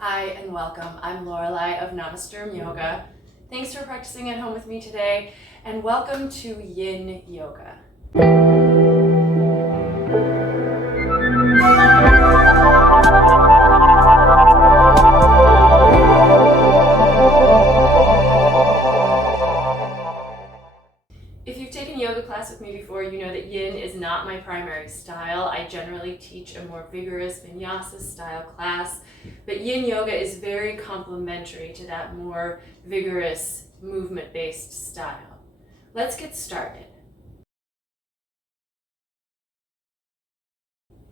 Hi and welcome. I'm Lorelai of Namasturm Yoga. Thanks for practicing at home with me today, and welcome to Yin Yoga. If you've taken yoga class with me before, you know that Yin is not my primary style. I generally teach a more vigorous vinyasa style class, but Yin Yoga is very complementary to that more vigorous movement-based style. Let's get started.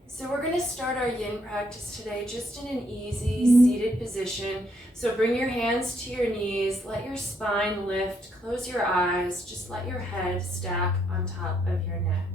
So we're going to start our Yin practice today just in an easy seated position. So bring your hands to your knees, let your spine lift, close your eyes, just let your head stack on top of your neck.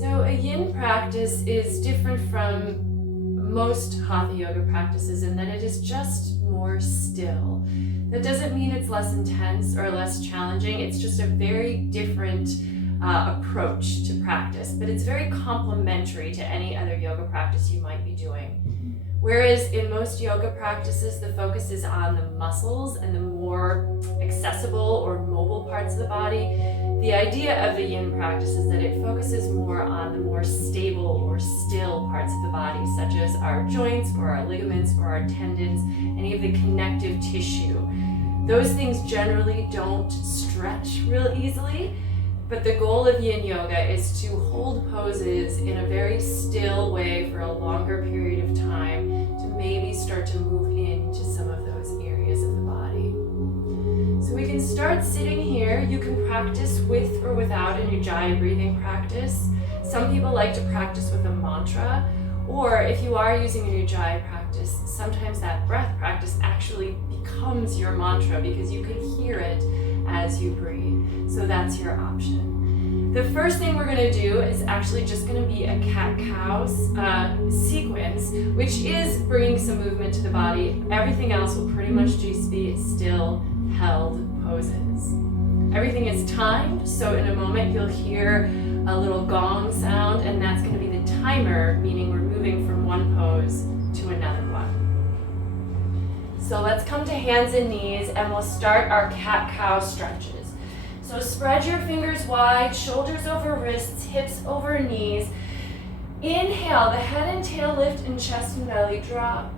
So a Yin practice is different from most hatha yoga practices in that it is just more still. That doesn't mean it's less intense or less challenging. It's just a very different approach to practice, but it's very complementary to any other yoga practice you might be doing. Whereas in most yoga practices, the focus is on the muscles and the more accessible or mobile parts of the body, the idea of the Yin practice is that it focuses more on the more stable or still parts of the body, such as our joints or our ligaments or our tendons, any of the connective tissue. Those things generally don't stretch real easily, but the goal of Yin Yoga is to hold poses in a very still way for a longer period of time to maybe start to move into some of those areas of the body. So we can start sitting here. You can practice with or without an Ujjayi breathing practice. Some people like to practice with a mantra, or if you are using an Ujjayi practice, sometimes that breath practice actually becomes your mantra because you can hear it as you breathe. So that's your option. The first thing we're going to do is actually just going to be a cat-cow sequence, which is bringing some movement to the body. Everything else will pretty much just be still held poses. Everything is timed, so in a moment you'll hear a little gong sound, and that's going to be the timer, meaning we're moving from one pose to another one. So let's come to hands and knees, and we'll start our cat-cow stretches. So spread your fingers wide, shoulders over wrists, hips over knees. Inhale, the head and tail lift and chest and belly drop.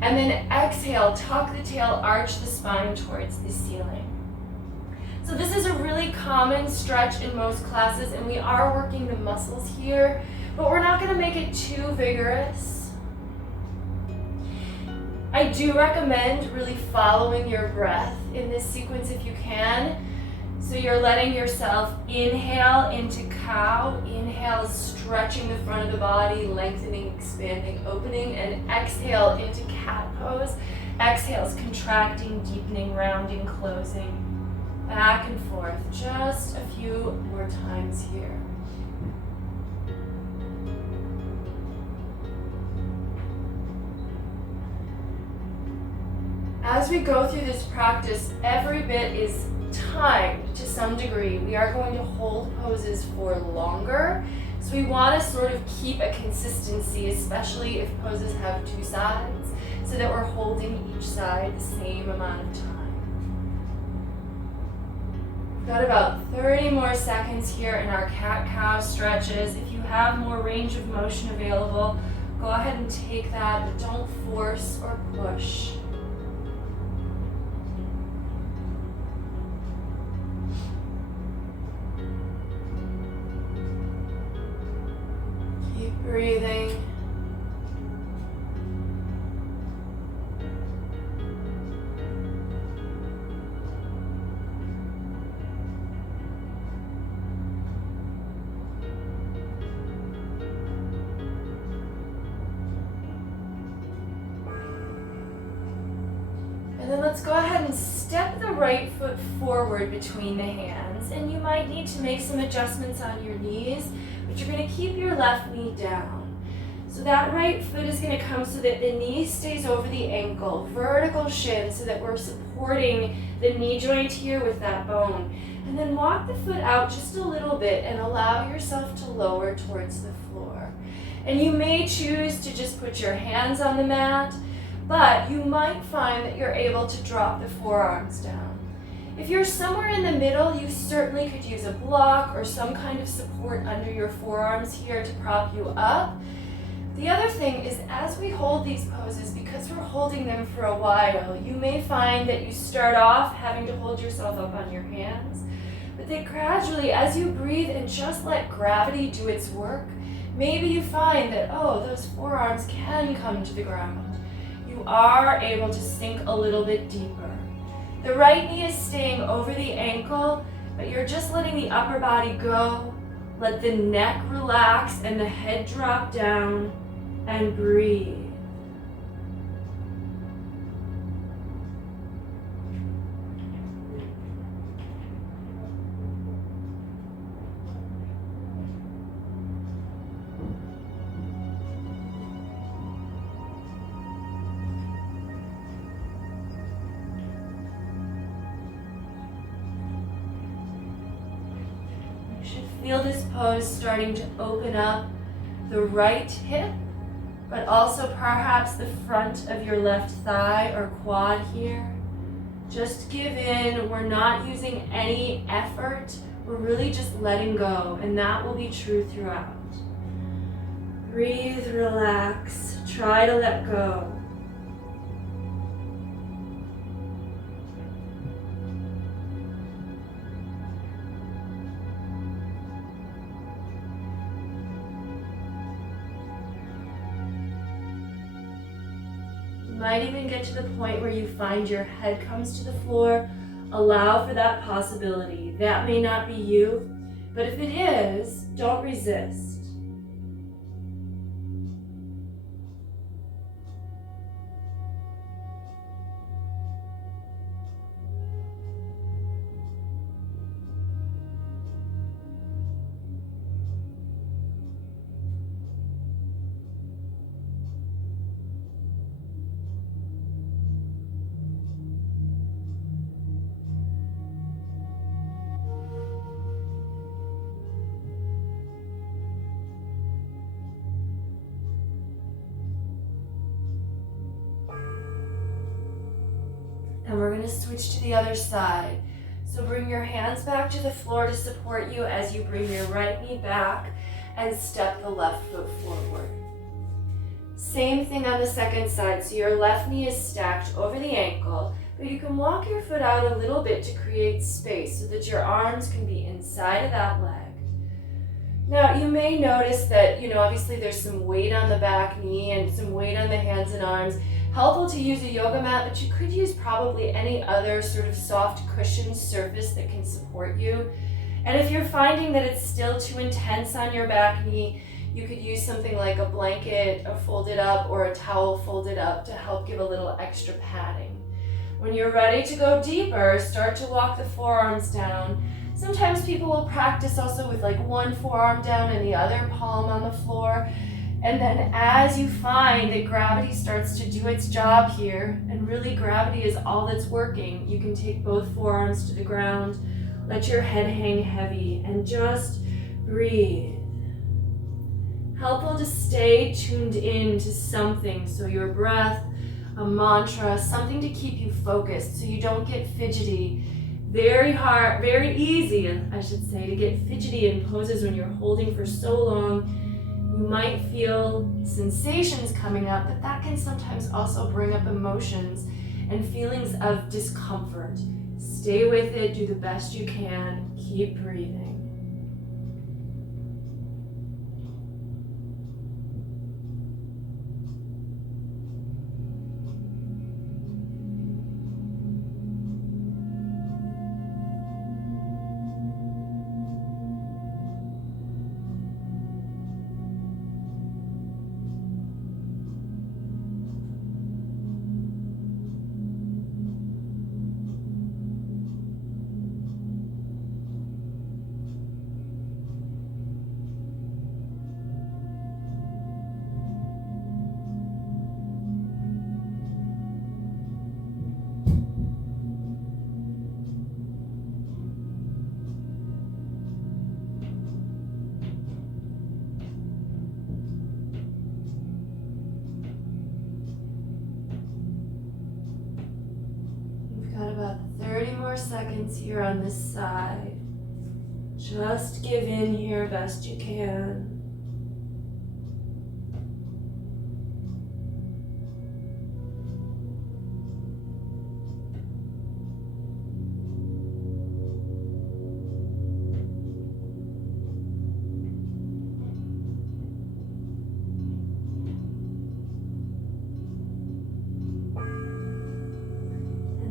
And then exhale, tuck the tail, arch the spine towards the ceiling. So this is a really common stretch in most classes, and we are working the muscles here, but we're not going to make it too vigorous. I do recommend really following your breath in this sequence if you can. So you're letting yourself inhale into cow, inhale stretching the front of the body, lengthening, expanding, opening, and exhale into cat pose. Exhales contracting, deepening, rounding, closing, back and forth. Just a few more times here. As we go through this practice, every bit is timed to some degree. We are going to hold poses for longer, so we want to sort of keep a consistency, especially if poses have two sides, so that we're holding each side the same amount of time. We've got about 30 more seconds here in our cat-cow stretches. If you have more range of motion available, go ahead and take that, but don't force or push. Keep breathing. And then let's go ahead and step the right foot forward between the hands. And you might need to make some adjustments on your knees, but you're going to keep your left knee down. So that right foot is going to come so that the knee stays over the ankle, vertical shin, so that we're supporting the knee joint here with that bone. And then walk the foot out just a little bit and allow yourself to lower towards the floor. And you may choose to just put your hands on the mat, but you might find that you're able to drop the forearms down. If you're somewhere in the middle, you certainly could use a block or some kind of support under your forearms here to prop you up. The other thing is, as we hold these poses, because we're holding them for a while, you may find that you start off having to hold yourself up on your hands, but that gradually, as you breathe and just let gravity do its work, maybe you find that, oh, those forearms can come to the ground. You are able to sink a little bit deeper. The right knee is staying over the ankle, but you're just letting the upper body go. Let the neck relax and the head drop down, and breathe. You should feel this pose starting to open up the right hip, but also perhaps the front of your left thigh or quad here. Just give in. We're not using any effort. We're really just letting go, and that will be true throughout. Breathe, relax, try to let go. You might even get to the point where you find your head comes to the floor. Allow for that possibility. That may not be you, but if it is, don't resist. And we're going to switch to the other side. So bring your hands back to the floor to support you as you bring your right knee back and step the left foot forward. Same thing on the second side. So your left knee is stacked over the ankle, but you can walk your foot out a little bit to create space so that your arms can be inside of that leg. Now, you may notice that, obviously there's some weight on the back knee and some weight on the hands and arms. Helpful to use a yoga mat, but you could use probably any other sort of soft cushioned surface that can support you. And if you're finding that it's still too intense on your back knee, you could use something like a blanket folded up or a towel folded up to help give a little extra padding. When you're ready to go deeper, start to walk the forearms down. Sometimes people will practice also with like one forearm down and the other palm on the floor. And then as you find that gravity starts to do its job here, and really gravity is all that's working, you can take both forearms to the ground, let your head hang heavy, and just breathe. Helpful to stay tuned in to something, so your breath, a mantra, something to keep you focused so you don't get fidgety. Very easy, I should say, to get fidgety in poses when you're holding for so long. You might feel sensations coming up, but that can sometimes also bring up emotions and feelings of discomfort. Stay with it, do the best you can, keep breathing. seconds here on this side. Just give in here best you can.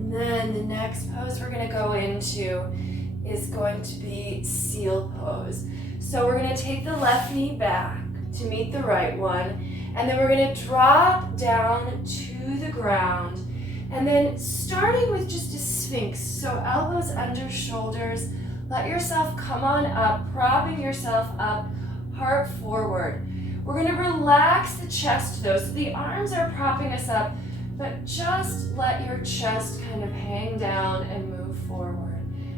Then the next pose we're going to go into is going to be seal pose. So we're going to take the left knee back to meet the right one, and then we're going to drop down to the ground, and then starting with just a sphinx, so elbows under shoulders, let yourself come on up, propping yourself up, heart forward. We're going to relax the chest though, so the arms are propping us up, but just let your chest kind of hang down and move forward.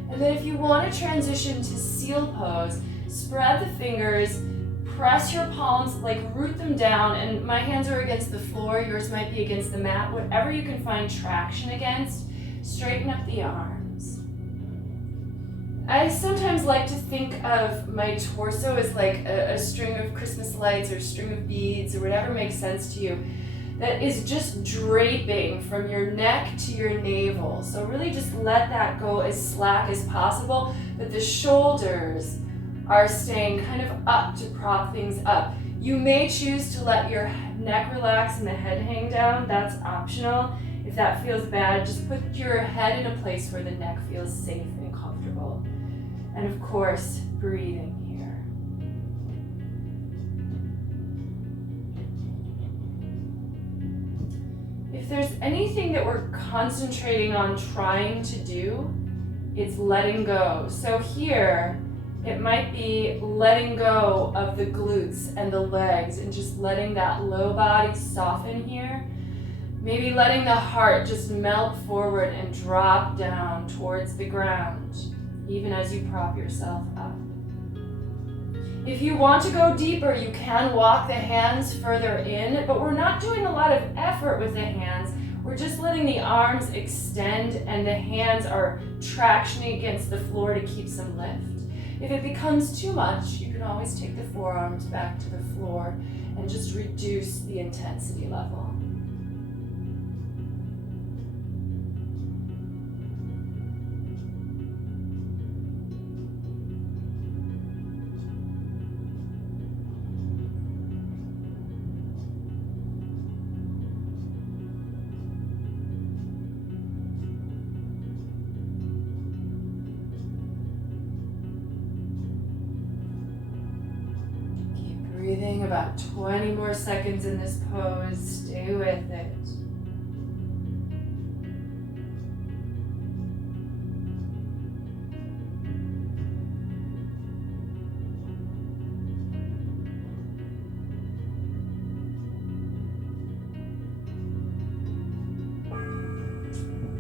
And then if you want to transition to seal pose, spread the fingers, press your palms, like root them down, and my hands are against the floor, yours might be against the mat, whatever you can find traction against, straighten up the arms. I sometimes like to think of my torso as like a string of Christmas lights or a string of beads or whatever makes sense to you, that is just draping from your neck to your navel. So really just let that go as slack as possible, but the shoulders are staying kind of up to prop things up. You may choose to let your neck relax and the head hang down. That's optional. If that feels bad, just put your head in a place where the neck feels safe and comfortable. And of course, breathing here. If there's anything that we're concentrating on trying to do, it's letting go. So here, it might be letting go of the glutes and the legs and just letting that low body soften here. Maybe letting the heart just melt forward and drop down towards the ground, even as you prop yourself up. If you want to go deeper, you can walk the hands further in, but we're not doing a lot of effort with the hands. We're just letting the arms extend and the hands are tractioning against the floor to keep some lift. If it becomes too much, you can always take the forearms back to the floor and just reduce the intensity level. Breathing about 20 more seconds in this pose. Stay with it.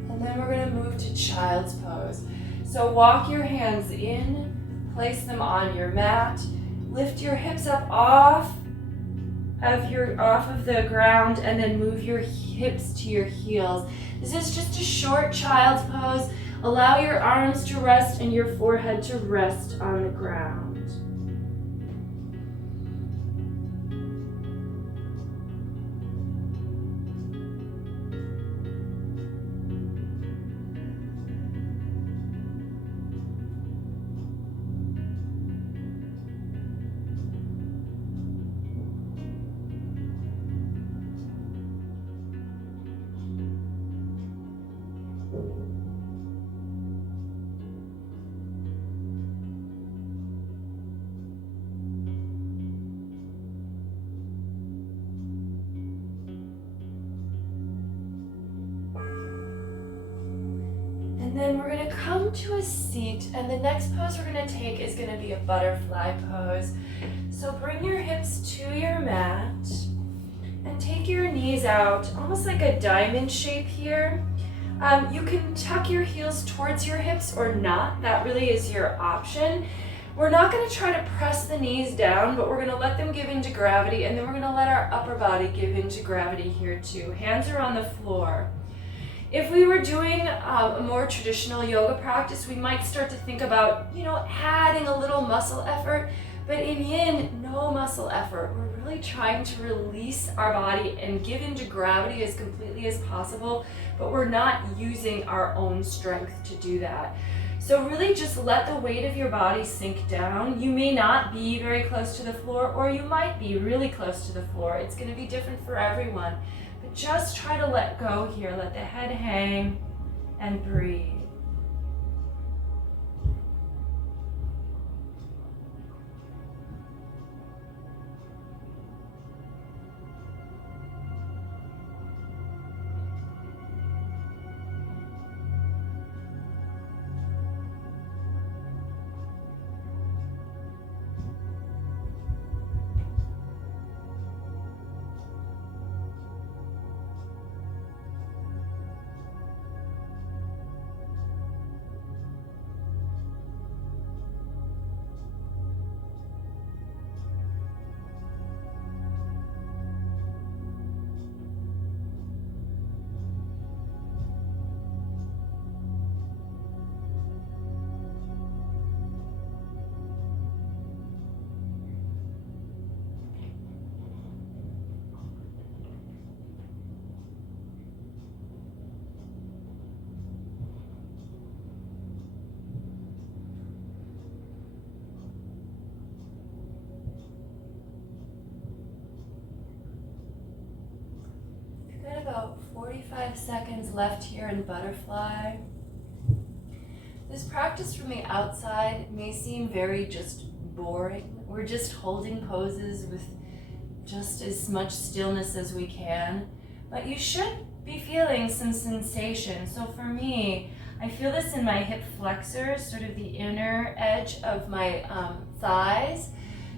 And then we're going to move to child's pose. So walk your hands in, place them on your mat. Lift your hips up off of the ground and then move your hips to your heels. This is just a short child's pose. Allow your arms to rest and your forehead to rest on the ground. And then we're going to come to a seat, and the next pose we're going to take is going to be a butterfly pose. So bring your hips to your mat and take your knees out, almost like a diamond shape here. You can tuck your heels towards your hips or not. That really is your option. We're not going to try to press the knees down, but we're going to let them give into gravity, and then we're going to let our upper body give into gravity here too. Hands are on the floor. If we were doing a more traditional yoga practice, we might start to think about, adding a little muscle effort. But in Yin, no muscle effort. We're really trying to release our body and give into gravity as completely as possible, but we're not using our own strength to do that. So really just let the weight of your body sink down. You may not be very close to the floor, or you might be really close to the floor. It's going to be different for everyone. But just try to let go here. Let the head hang and breathe. About 45 seconds left here in butterfly. This practice from the outside may seem very just boring. We're just holding poses with just as much stillness as we can, but you should be feeling some sensation. So for me, I feel this in my hip flexors, sort of the inner edge of my thighs.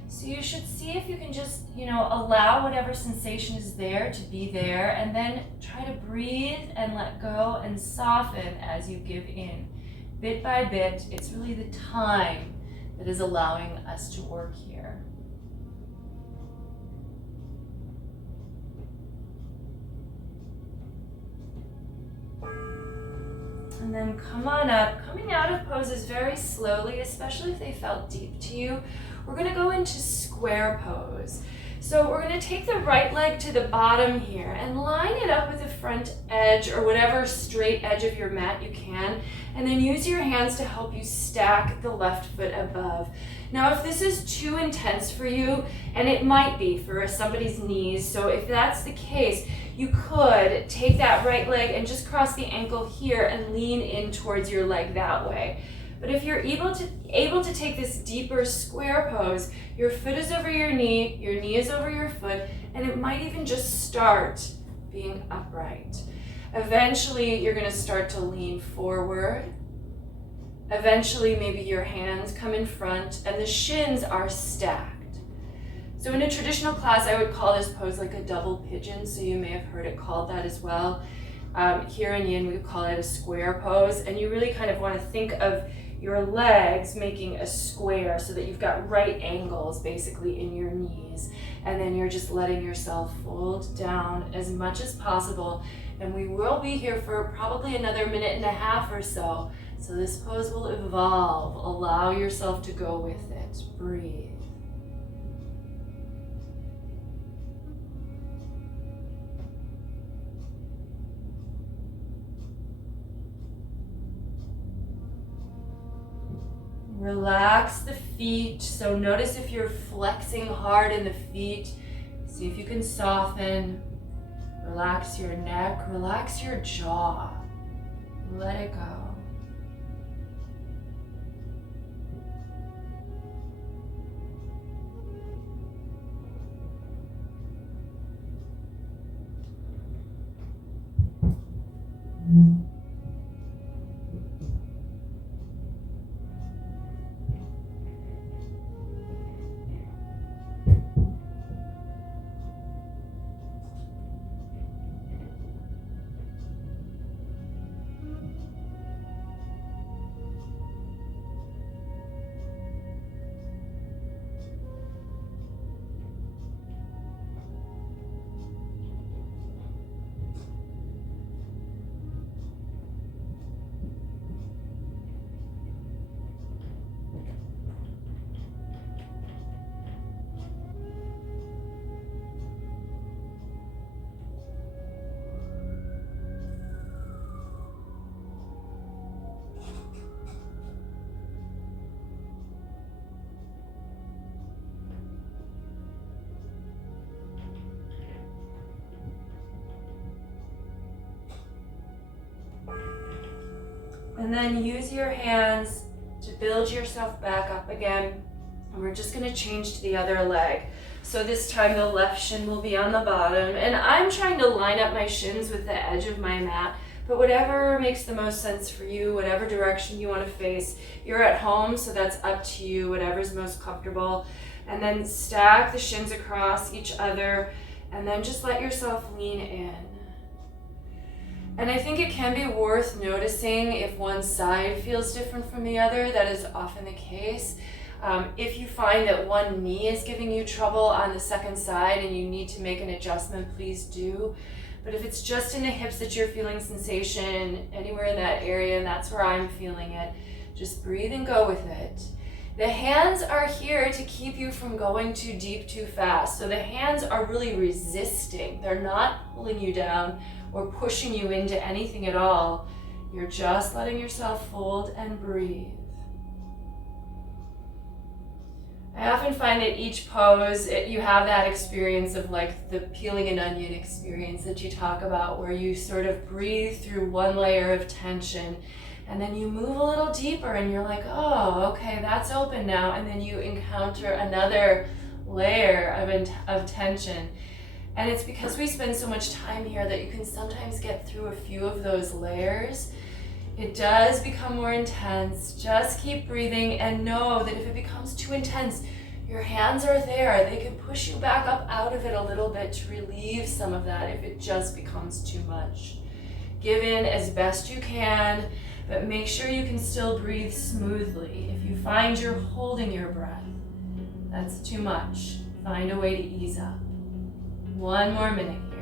So you should see if you can just, allow whatever sensation is there to be there, and then try to breathe and let go and soften as you give in. Bit by bit, it's really the time that is allowing us to work here. And then come on up, coming out of poses very slowly, especially if they felt deep to you. We're going to go into square pose. So we're going to take the right leg to the bottom here and line it up with the front edge or whatever straight edge of your mat you can, and then use your hands to help you stack the left foot above. Now, if this is too intense for you, and it might be for somebody's knees, so if that's the case, you could take that right leg and just cross the ankle here and lean in towards your leg that way. But if you're able to take this deeper square pose, your foot is over your knee is over your foot, and it might even just start being upright. Eventually, you're going to start to lean forward. Eventually, maybe your hands come in front and the shins are stacked. So in a traditional class, I would call this pose like a double pigeon, so you may have heard it called that as well. Here in Yin, we call it a square pose, and you really kind of want to think of your legs making a square so that you've got right angles basically in your knees, and then you're just letting yourself fold down as much as possible. And we will be here for probably another minute and a half or so, so this pose will evolve. Allow yourself to go with it. Breathe. Relax the feet. So notice if you're flexing hard in the feet. See if you can soften. Relax your neck. Relax your jaw. Let it go. And then use your hands to build yourself back up again. And we're just gonna change to the other leg. So this time the left shin will be on the bottom. And I'm trying to line up my shins with the edge of my mat, but whatever makes the most sense for you, whatever direction you wanna face. You're at home, so that's up to you, whatever's most comfortable. And then stack the shins across each other, and then just let yourself lean in. And I think it can be worth noticing if one side feels different from the other. That is often the case. If you find that one knee is giving you trouble on the second side and you need to make an adjustment, please do. But if it's just in the hips that you're feeling sensation, anywhere in that area, and that's where I'm feeling it, just breathe and go with it. The hands are here to keep you from going too deep too fast. So the hands are really resisting. They're not pulling you down or pushing you into anything at all. You're just letting yourself fold and breathe. I often find that each pose, you have that experience of like the peeling an onion experience that you talk about, where you sort of breathe through one layer of tension and then you move a little deeper and you're like, oh, okay, that's open now. And then you encounter another layer of tension. And it's because we spend so much time here that you can sometimes get through a few of those layers. It does become more intense. Just keep breathing and know that if it becomes too intense, your hands are there. They can push you back up out of it a little bit to relieve some of that if it just becomes too much. Give in as best you can, but make sure you can still breathe smoothly. If you find you're holding your breath, that's too much. Find a way to ease up. One more minute here.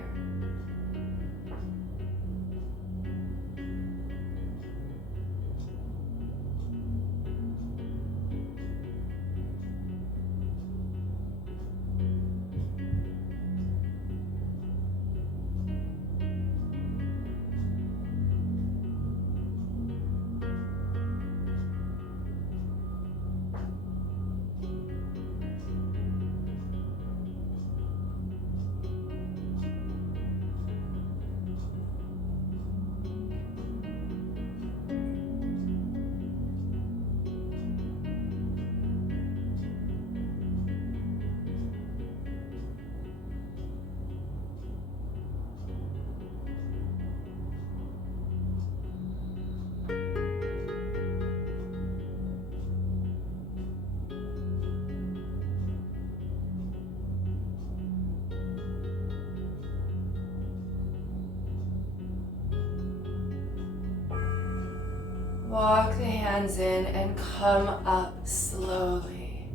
Walk the hands in and come up slowly.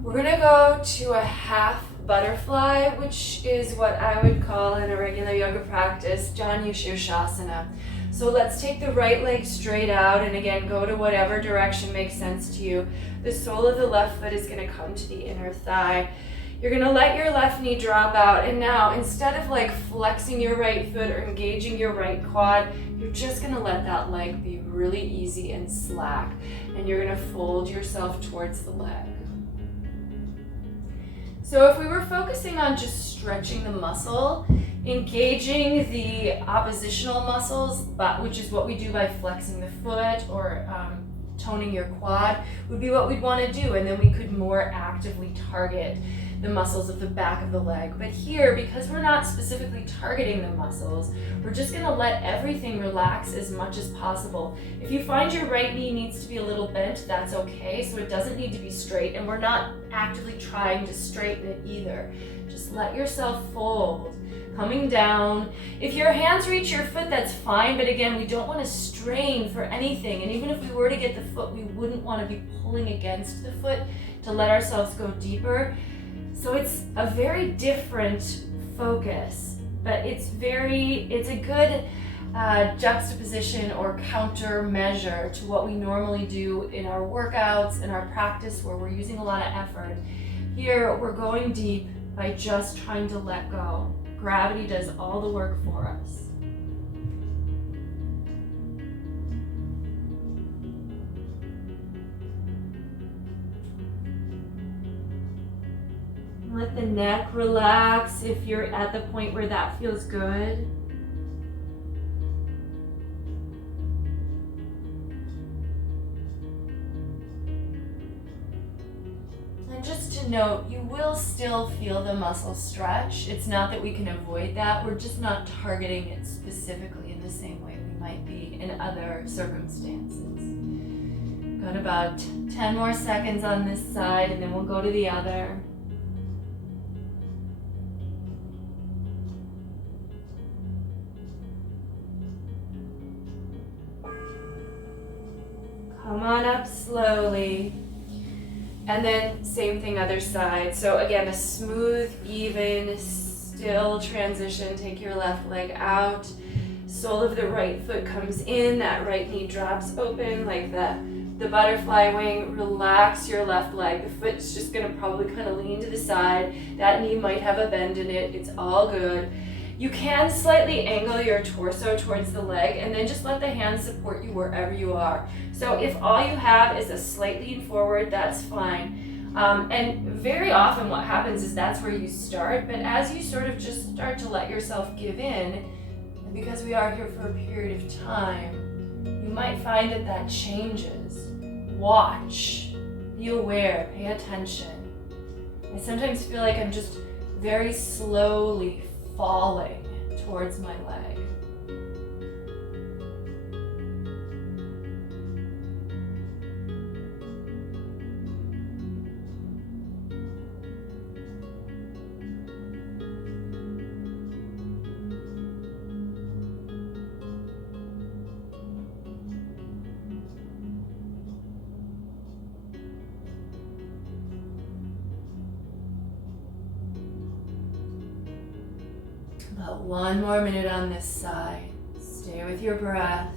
We're gonna go to a half butterfly, which is what I would call in a regular yoga practice, Janu-Shirshasana. So let's take the right leg straight out and again, go to whatever direction makes sense to you. The sole of the left foot is gonna come to the inner thigh. You're gonna let your left knee drop out, and now instead of like flexing your right foot or engaging your right quad, you're just gonna let that leg be really easy and slack, and you're gonna fold yourself towards the leg. So if we were focusing on just stretching the muscle, engaging the oppositional muscles, which is what we do by flexing the foot or toning your quad, would be what we'd want to do, and then we could more actively target the muscles of the back of the leg. But here, because we're not specifically targeting the muscles, we're just gonna let everything relax as much as possible. If you find your right knee needs to be a little bent, that's okay, so it doesn't need to be straight, and we're not actively trying to straighten it either. Just let yourself fold, coming down. If your hands reach your foot, that's fine, but again, we don't want to strain for anything, and even if we were to get the foot, we wouldn't want to be pulling against the foot to let ourselves go deeper. So it's a very different focus, but it's a good juxtaposition or counter measure to what we normally do in our workouts and our practice where we're using a lot of effort. Here, we're going deep by just trying to let go. Gravity does all the work for us. Let the neck relax if you're at the point where that feels good. just to note, you will still feel the muscle stretch. It's not that we can avoid that. We're just not targeting it specifically in the same way we might be in other circumstances. Got about 10 more seconds on this side, and then we'll go to the other. Come on up slowly. And then same thing, other side. So again, a smooth, even, still transition. Take your left leg out. Sole of the right foot comes in. That right knee drops open like that. The butterfly wing. Relax your left leg. The foot's just gonna probably kind of lean to the side. That knee might have a bend in it. It's all good. You can slightly angle your torso towards the leg and then just let the hands support you wherever you are. So if all you have is a slight lean forward, that's fine. And very often what happens is that's where you start, but as you sort of just start to let yourself give in, and because we are here for a period of time, you might find that that changes. Watch, be aware, pay attention. I sometimes feel like I'm just very slowly falling towards my leg. About 1 more minute on this side. Stay with your breath.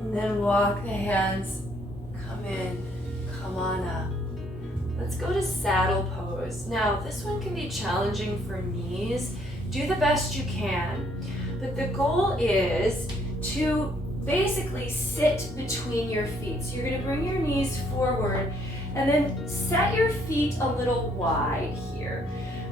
And then walk the hands, come in, come on up. Let's go to saddle pose. Now, this one can be challenging for knees. Do the best you can. But the goal is to basically sit between your feet. So you're gonna bring your knees forward and then set your feet a little wide here.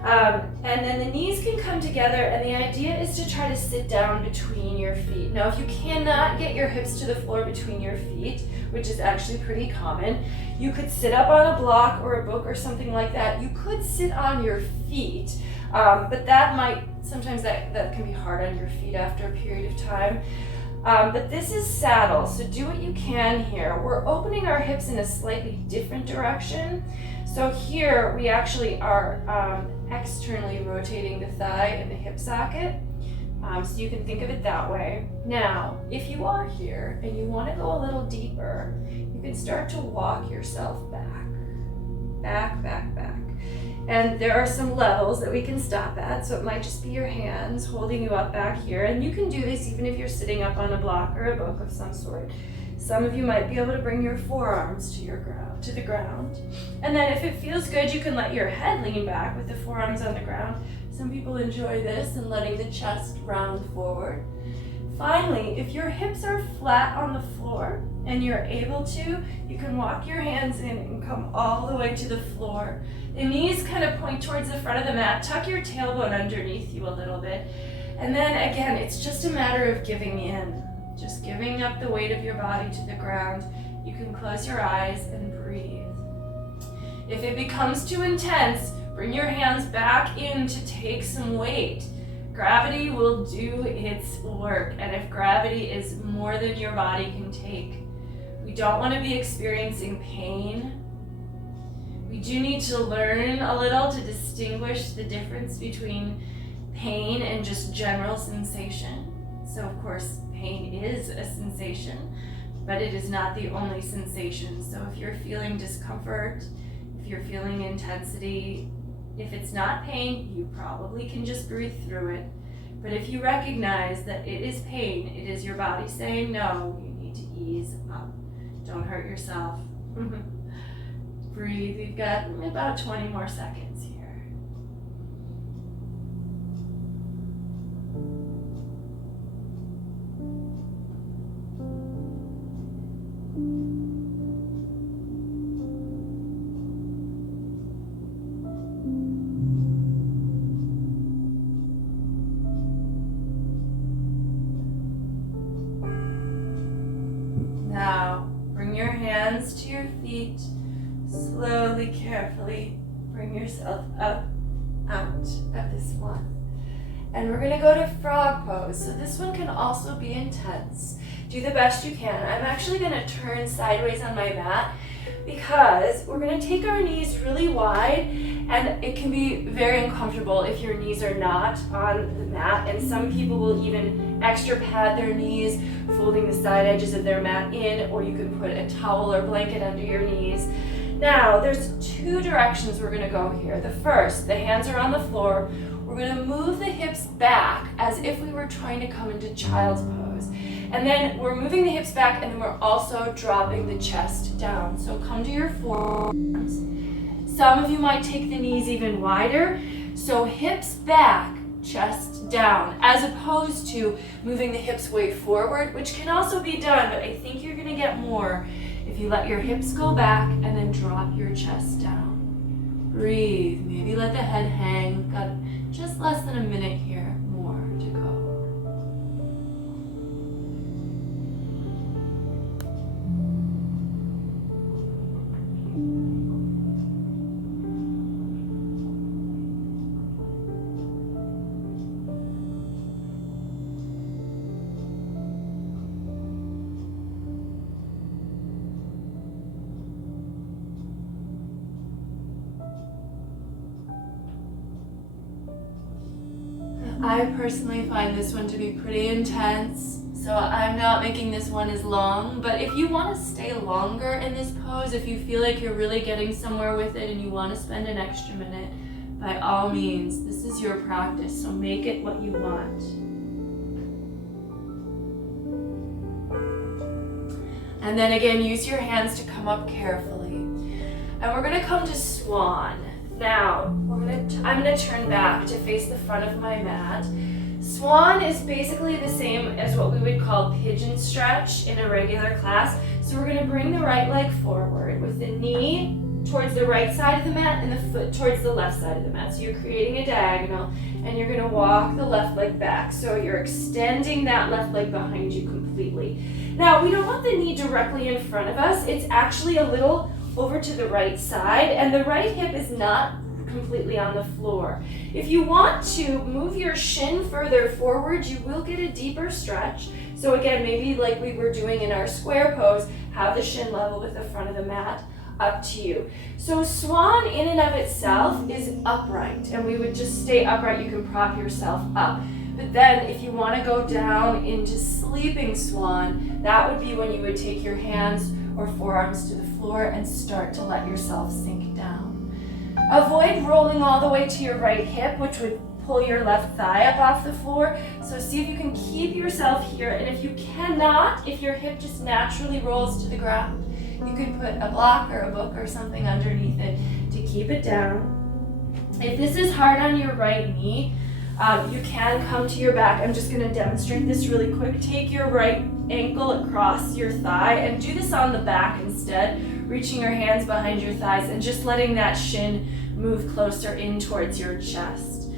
And then the knees can come together, and the idea is to try to sit down between your feet. Now, if you cannot get your hips to the floor between your feet, which is actually pretty common, you could sit up on a block or a book or something like that. You could sit on your feet, but sometimes that can be hard on your feet after a period of time. But this is saddle, so do what you can here. We're opening our hips in a slightly different direction. So here we actually are externally rotating the thigh and the hip socket. So you can think of it that way. Now, if you are here and you want to go a little deeper, you can start to walk yourself back, back, back, back. And there are some levels that we can stop at. So it might just be your hands holding you up back here. And you can do this even if you're sitting up on a block or a book of some sort. Some of you might be able to bring your forearms to the ground. And then if it feels good, you can let your head lean back with the forearms on the ground. Some people enjoy this and letting the chest round forward. Finally, if your hips are flat on the floor and you're able to, you can walk your hands in and come all the way to the floor. The knees kind of point towards the front of the mat. Tuck your tailbone underneath you a little bit. And then again, it's just a matter of giving in. Just giving up the weight of your body to the ground. You can close your eyes and breathe. If it becomes too intense, bring your hands back in to take some weight. Gravity will do its work, and if gravity is more than your body can take, we don't want to be experiencing pain do need to learn a little to distinguish the difference between pain and just general sensation. So of course, pain is a sensation, but it is not the only sensation. So if you're feeling discomfort, if you're feeling intensity, if it's not pain, you probably can just breathe through it. But if you recognize that it is pain, it is your body saying no, you need to ease up. Don't hurt yourself. Breathe. We've got about 20 more seconds here. Now, bring your hands to your feet. Slowly, carefully bring yourself up, out of this one. And we're gonna go to frog pose. So this one can also be intense. Do the best you can. I'm actually gonna turn sideways on my mat because we're gonna take our knees really wide, and it can be very uncomfortable if your knees are not on the mat, and some people will even extra pad their knees, folding the side edges of their mat in, or you can put a towel or blanket under your knees. Now, there's two directions we're gonna go here. The first, the hands are on the floor. We're gonna move the hips back as if we were trying to come into child's pose. And then we're moving the hips back, and then we're also dropping the chest down. So come to your forearms. Some of you might take the knees even wider. So hips back, chest down, as opposed to moving the hips way forward, which can also be done, but I think you're gonna get more if you let your hips go back and then drop your chest down. Breathe, maybe let the head hang. We've got just less than a minute here, more to go. I personally find this one to be pretty intense, so I'm not making this one as long, but if you want to stay longer in this pose, if you feel like you're really getting somewhere with it and you want to spend an extra minute, by all means, this is your practice, so make it what you want. And then again, use your hands to come up carefully. And we're going to come to Swan. Now, I'm going to turn back to face the front of my mat. Swan is basically the same as what we would call pigeon stretch in a regular class. So we're going to bring the right leg forward with the knee towards the right side of the mat and the foot towards the left side of the mat. So you're creating a diagonal, and you're going to walk the left leg back. So you're extending that left leg behind you completely. Now, we don't want the knee directly in front of us. It's actually a little over to the right side, and the right hip is not completely on the floor. If you want to move your shin further forward, you will get a deeper stretch. So again, maybe like we were doing in our square pose, have the shin level with the front of the mat, up to you. So Swan in and of itself is upright, and we would just stay upright. You can prop yourself up. But then if you want to go down into sleeping Swan, that would be when you would take your hands or forearms to the floor and start to let yourself sink down. Avoid rolling all the way to your right hip, which would pull your left thigh up off the floor. So see if you can keep yourself here, and if you cannot, if your hip just naturally rolls to the ground, you can put a block or a book or something underneath it to keep it down. If this is hard on your right knee, you can come to your back. I'm just going to demonstrate this really quick. Take your right ankle across your thigh and do this on the back instead, reaching your hands behind your thighs and just letting that shin move closer in towards your chest.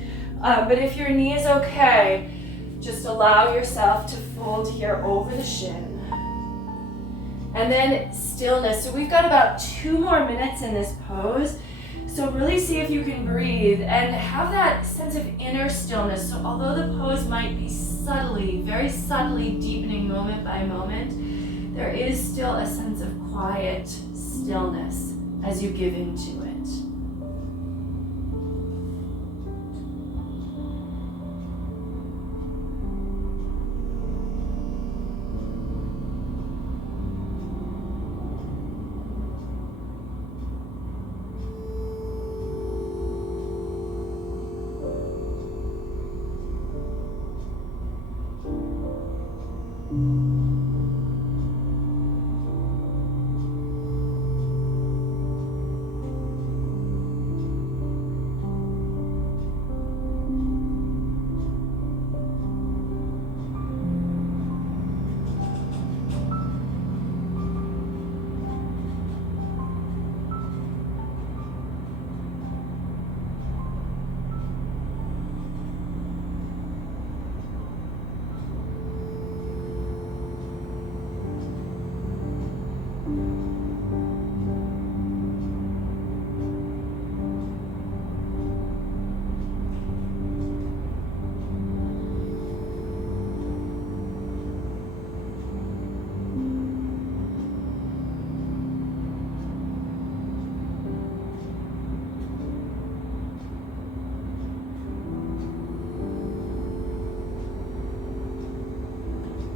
But if your knee is okay, just allow yourself to fold here over the shin. And then stillness. So we've got about 2 more minutes in this pose. So really see if you can breathe and have that sense of inner stillness. So although the pose might be subtly, very subtly deepening moment by moment, there is still a sense of quiet stillness as you give into it.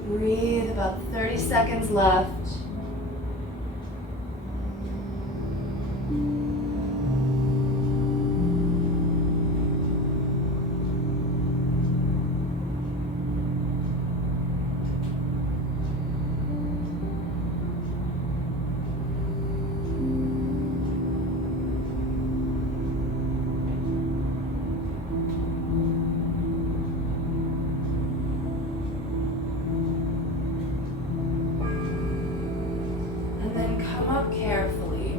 Breathe, about 30 seconds left. Carefully.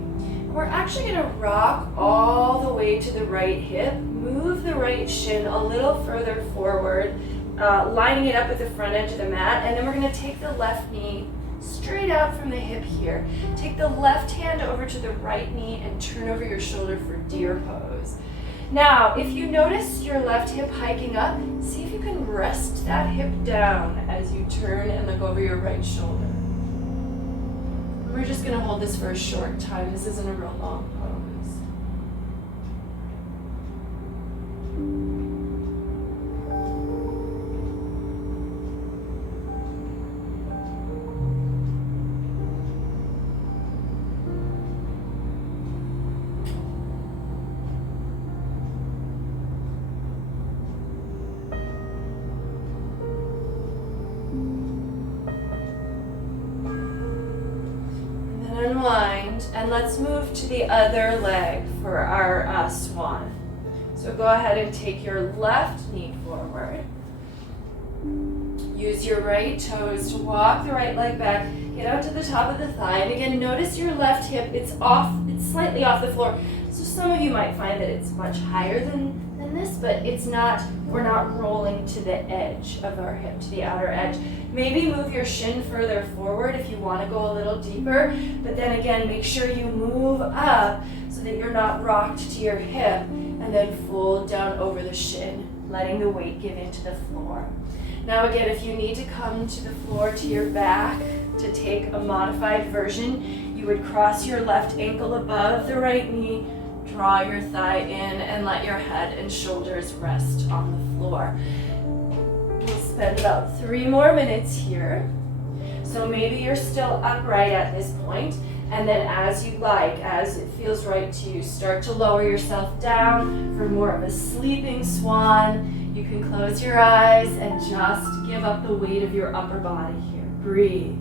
We're actually going to rock all the way to the right hip. Move the right shin a little further forward, lining it up with the front edge of the mat. And then we're going to take the left knee straight out from the hip here. Take the left hand over to the right knee and turn over your shoulder for deer pose. Now, if you notice your left hip hiking up, see if you can rest that hip down as you turn and look over your right shoulder. We're just going to hold this for a short time. This isn't a real long pose. Unwind, and let's move to the other leg for our swan. So go ahead and take your left knee forward. Use your right toes to walk the right leg back. Get out to the top of the thigh. And again, notice your left hip. It's slightly off the floor. So some of you might find that it's much higher than this, but it's not, we're not rolling to the edge of our hip, to the outer edge. Maybe move your shin further forward if you want to go a little deeper, but then again, make sure you move up so that you're not rocked to your hip, and then fold down over the shin, letting the weight give into the floor. Now again, if you need to come to the floor to your back to take a modified version, you would cross your left ankle above the right knee, draw your thigh in, and let your head and shoulders rest on the floor. We'll spend about 3 more minutes here. So maybe you're still upright at this point, and then as you like, as it feels right to you, start to lower yourself down for more of a sleeping swan. You can close your eyes and just give up the weight of your upper body here. Breathe.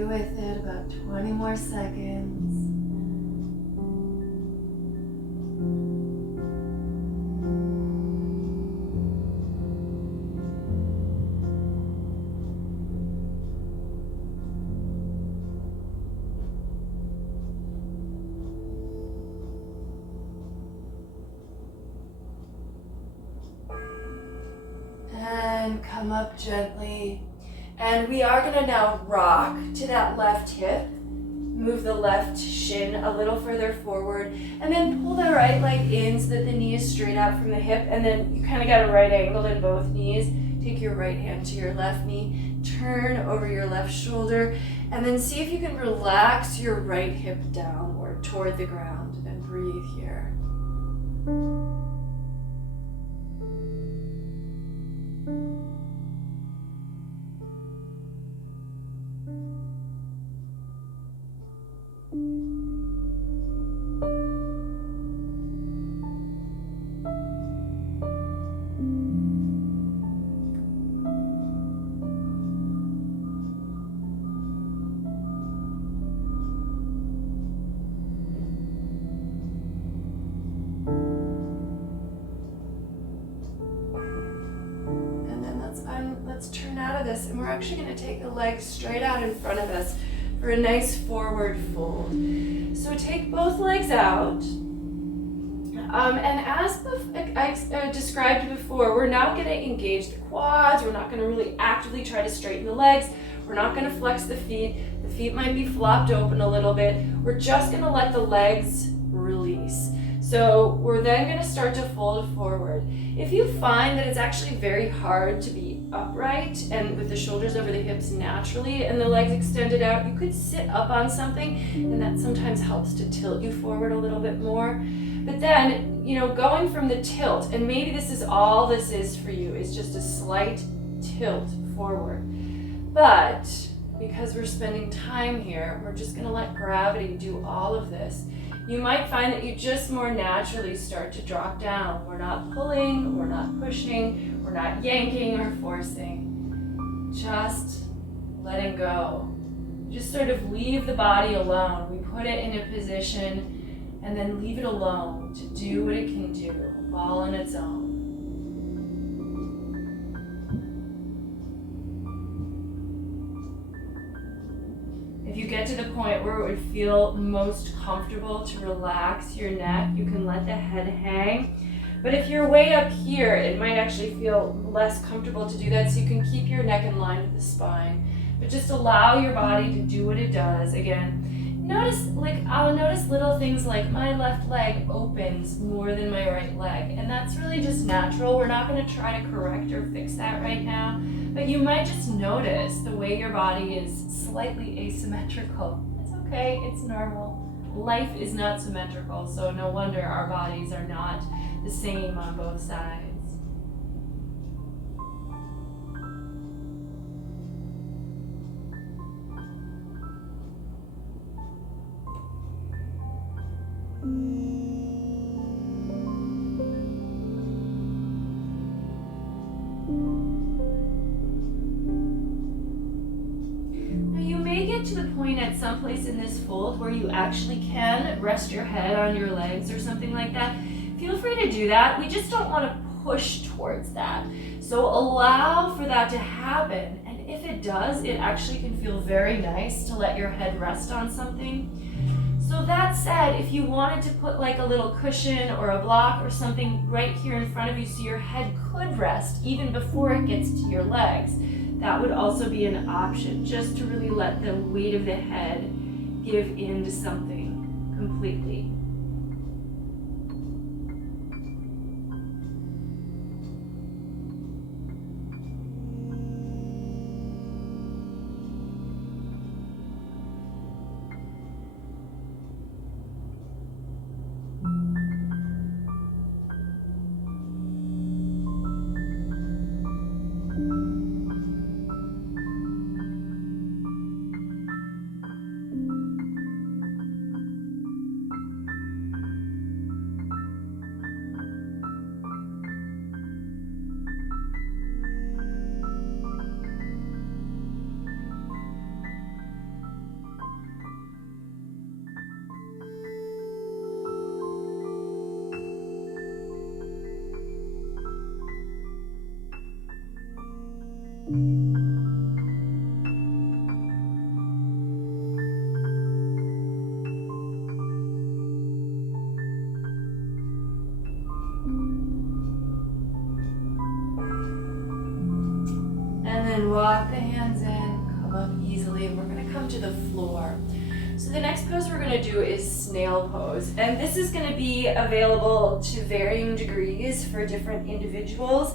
Stay with it about 20 more seconds. And come up gently. And we are going to now rock to that left hip. Move the left shin a little further forward. And then pull the right leg in so that the knee is straight out from the hip. And then you kind of got a right angle in both knees. Take your right hand to your left knee. Turn over your left shoulder. And then see if you can relax your right hip downward toward the ground. And breathe here. Let's turn out of this, and we're actually going to take the legs straight out in front of us for a nice forward fold. So take both legs out, and as I described before, we're now going to engage the quads. We're not going to really actively try to straighten the legs. We're not going to flex the feet. The feet might be flopped open a little bit. We're just going to let the legs release. So we're then going to start to fold forward. If you find that it's actually very hard to be upright and with the shoulders over the hips naturally and the legs extended out, you could sit up on something, and that sometimes helps to tilt you forward a little bit more. But then, going from the tilt, and maybe this is all this is for you, is just a slight tilt forward. But because we're spending time here, we're just going to let gravity do all of this. You might find that you just more naturally start to drop down. We're not pulling, we're not pushing, we're not yanking or forcing. Just letting go. Just sort of leave the body alone. We put it in a position and then leave it alone to do what it can do, all on its own. If you get to the point where it would feel most comfortable to relax your neck, you can let the head hang. But if you're way up here, it might actually feel less comfortable to do that, so you can keep your neck in line with the spine. But just allow your body to do what it does. Again, I'll notice little things like my left leg opens more than my right leg. And that's really just natural. We're not going to try to correct or fix that right now. But you might just notice the way your body is slightly asymmetrical. It's okay, it's normal. Life is not symmetrical, so no wonder our bodies are not the same on both sides. To the point at some place in this fold where you actually can rest your head on your legs or something like that, feel free to do that. We just don't want to push towards that. So allow for that to happen. And if it does, it actually can feel very nice to let your head rest on something. So that said, if you wanted to put like a little cushion or a block or something right here in front of you so your head could rest even before it gets to your legs, that would also be an option, just to really let the weight of the head give in to something completely. easily, and we're going to come to the floor. So the next pose we're going to do is snail pose, and this is going to be available to varying degrees for different individuals.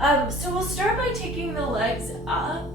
So we'll start by taking the legs up,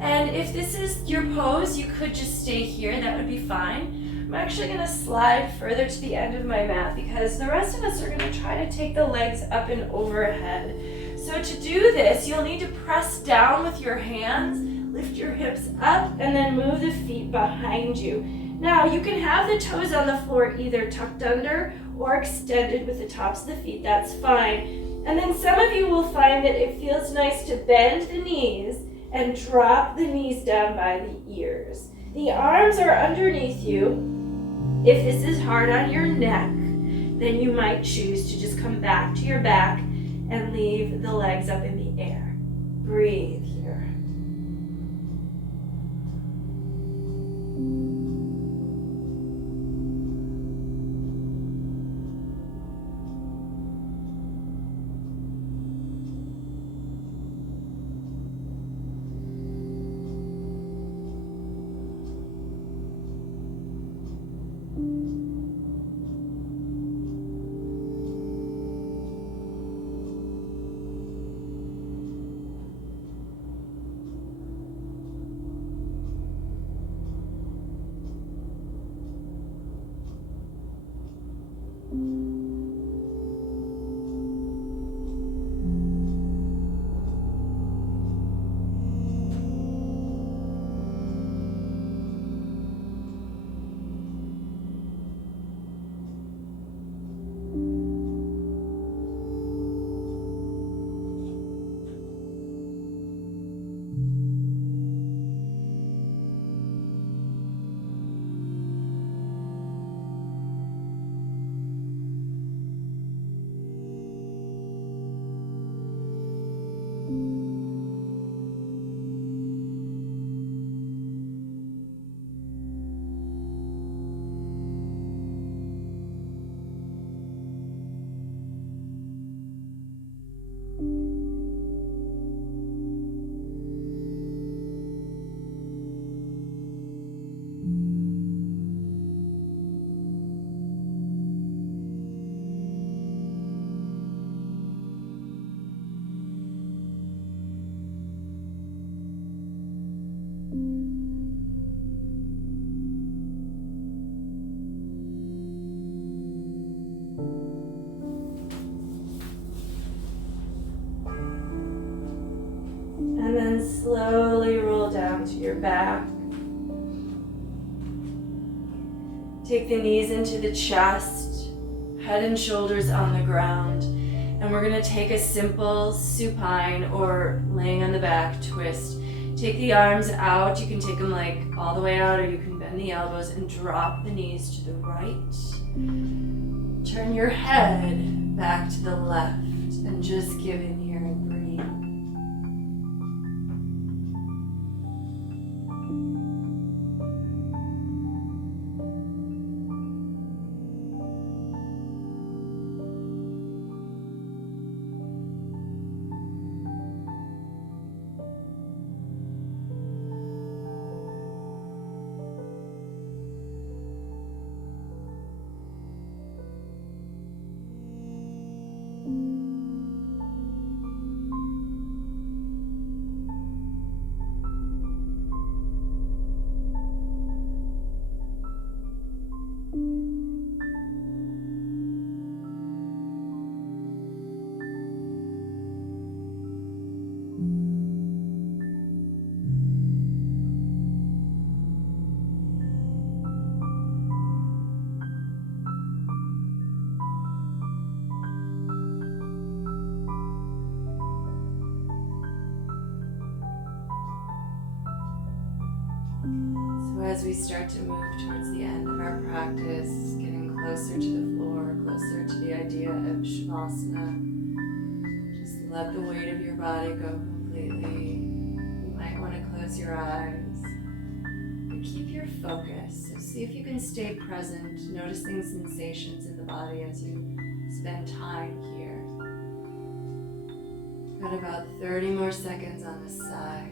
and if this is your pose, you could just stay here, that would be fine. I'm actually going to slide further to the end of my mat because the rest of us are going to try to take the legs up and overhead. So to do this, you'll need to press down with your hands, lift your hips up, and then move the feet behind you. Now, you can have the toes on the floor either tucked under or extended with the tops of the feet, that's fine. And then some of you will find that it feels nice to bend the knees and drop the knees down by the ears. The arms are underneath you. If this is hard on your neck, then you might choose to just come back to your back and leave the legs up in the air. Breathe here. And then slowly roll down to your back. Take the knees into the chest, head and shoulders on the ground. And we're going to take a simple supine or laying on the back twist. Take the arms out. You can take them like all the way out, or you can bend the elbows and drop the knees to the right. Turn your head back to the left and just give in here and breathe. As we start to move towards the end of our practice, getting closer to the floor, closer to the idea of Savasana, just let the weight of your body go completely. You might want to close your eyes, but keep your focus. So see if you can stay present, noticing sensations in the body as you spend time here. Got about 30 more seconds on this side.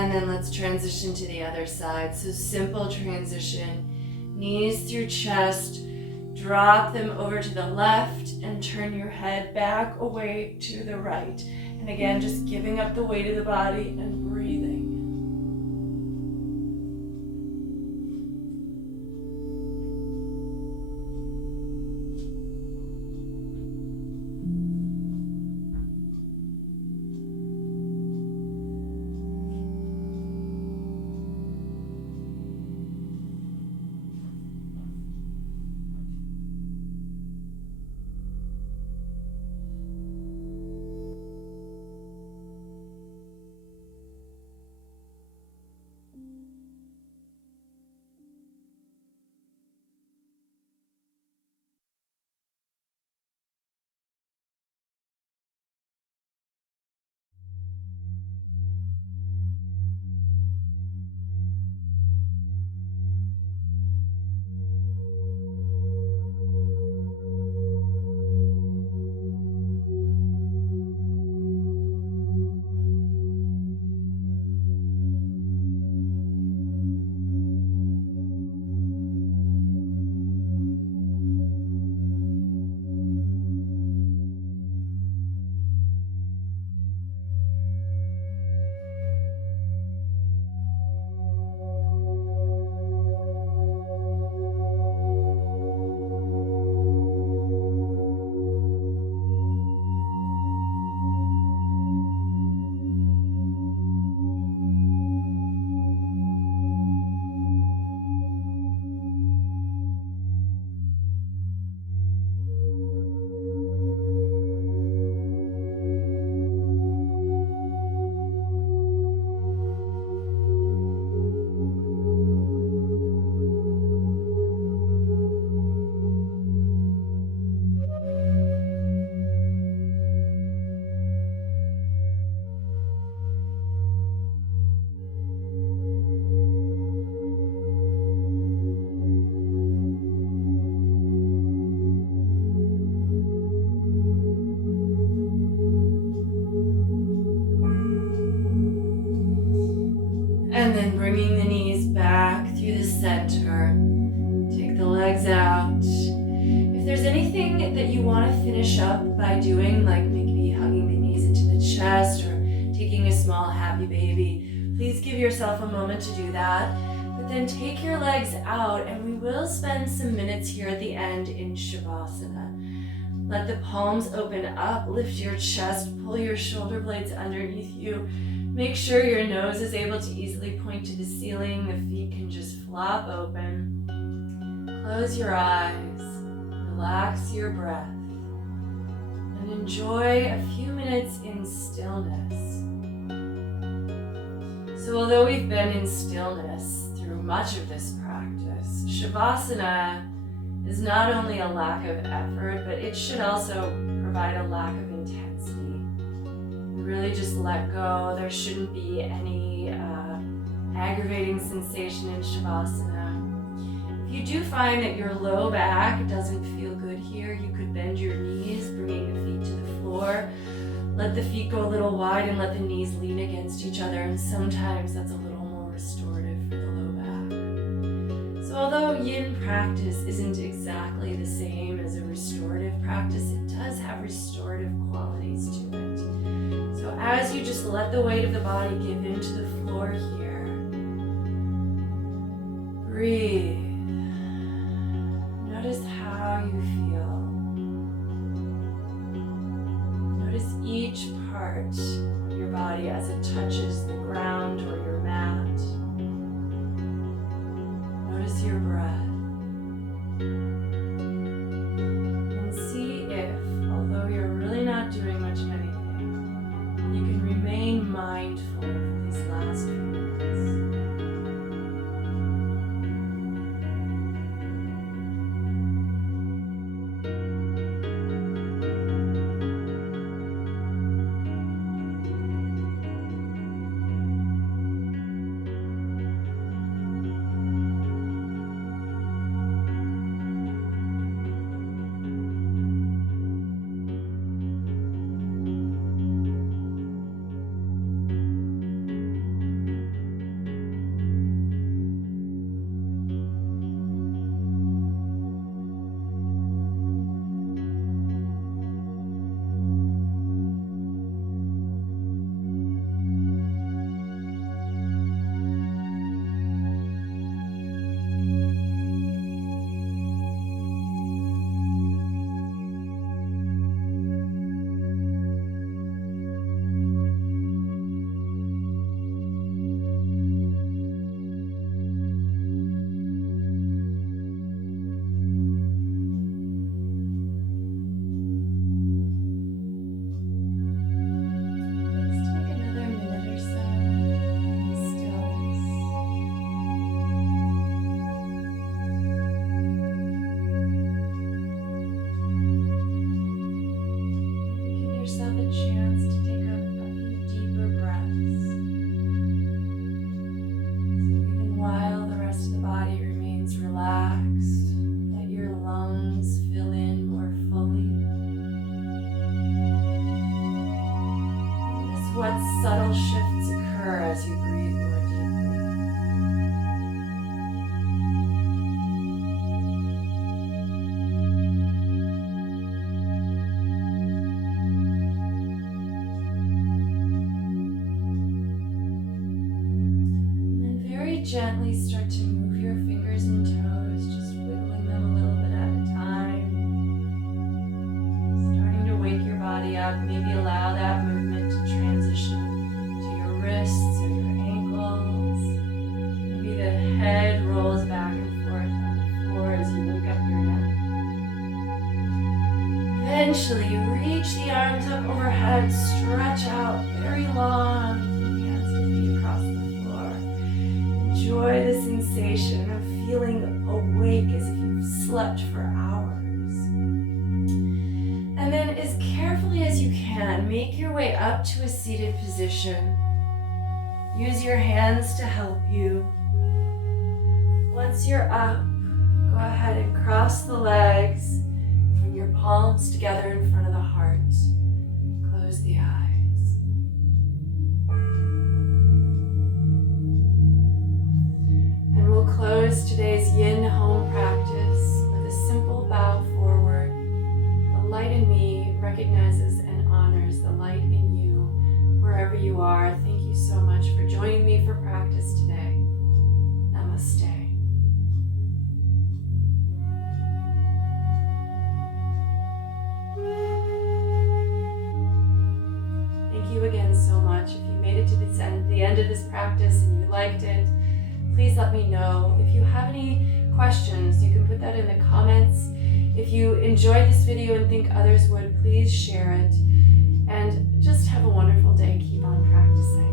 And then let's transition to the other side. So simple transition. Knees through chest. Drop them over to the left and turn your head back away to the right. And again, just giving up the weight of the body and breathing. And then bringing the knees back through the center. Take the legs out. If there's anything that you want to finish up by doing, like maybe hugging the knees into the chest or taking a small happy baby, please give yourself a moment to do that. But then take your legs out, and we will spend some minutes here at the end in Savasana. Let the palms open up, lift your chest, pull your shoulder blades underneath you. Make sure your nose is able to easily point to the ceiling. The feet can just flop open. Close your eyes. Relax your breath. And enjoy a few minutes in stillness. So although we've been in stillness through much of this practice, Shavasana is not only a lack of effort, but it should also provide a lack of intensity. We really just let go. There shouldn't be any aggravating sensation in Shavasana. If you do find that your low back doesn't feel good here, you could bend your knees, bringing the feet to the floor. Let the feet go a little wide and let the knees lean against each other, and sometimes that's a little more restorative for the low back. So although Yin practice isn't exactly the same as a restorative practice, it does have restorative qualities to it. So as you just let the weight of the body give into the floor here, breathe. Notice how you feel. Notice each part of your body as it touches the ground or your mat. Notice your breath. And see if, although you're really not doing much of anything, you can remain mindful for these last few minutes. really gently start to move your fingers and toes, just wiggling them a little bit at a time. Starting to wake your body up, maybe allow that movement to transition to your wrists or your ankles. Maybe the head rolls back and forth on the floor as you wake up your neck. Eventually, reach the arms up overhead, stretch out very long from hands to feet across the floor. Enjoy the sensation of feeling awake as if you've slept for hours. And then, as carefully as you can, make your way up to a seated position. Use your hands to help you. Once you're up, go ahead and cross the legs. Bring your palms together in front of the heart. Close the eyes. And we'll close today's Yin home practice with a simple bow forward. The light in me recognizes and honors the light in you wherever you are. Thank you so much for joining me for practice today. Namaste. Thank you again so much. If you made it to the end of this practice and you liked it, please let me know. If you have any questions, you can put that in the comments. If you enjoyed this video and think others would, please share it. And just have a wonderful day. Keep on practicing.